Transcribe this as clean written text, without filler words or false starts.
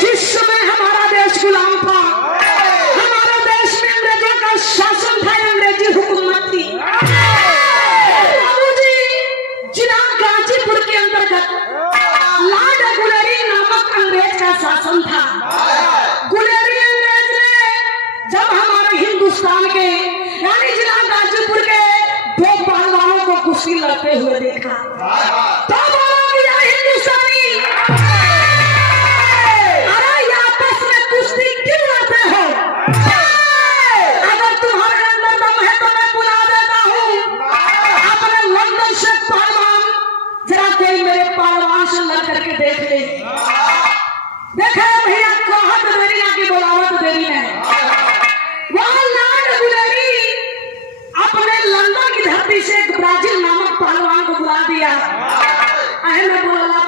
जिस समय हमारा देश गुलाम था, हमारे देश में अंग्रेजों का शासन था, अंग्रेजी हुकूमत थी। बाबूजी जिला गाजीपुर के अंतर्गत लॉर्ड गुलेरी नामक अंग्रेज का शासन था। गुलेरी अंग्रेज ने जब हमारे हिंदुस्तान के यानी जिला गाजीपुर के दो पहलवानों को कुश्ती लड़ते हुए देखा तो बोला कि यार हिंदुस्तानी, अरे ये आपस में कुश्ती क्यों लड़ते हो? अगर तुम्हारे अंदर दम है तो मैं बुला देता हूँ अपने लंदन से पहलवान, जरा कोई मेरे पहलवान से लड़ करके देख ले। देखे भैया कहत देरी ना की बुलावत देरी है। वहाँ लॉर्ड गुलेरी अपने लंदन की धरती से एक ब्राजील नामक पहलवान को बुला दिया। अहम बोला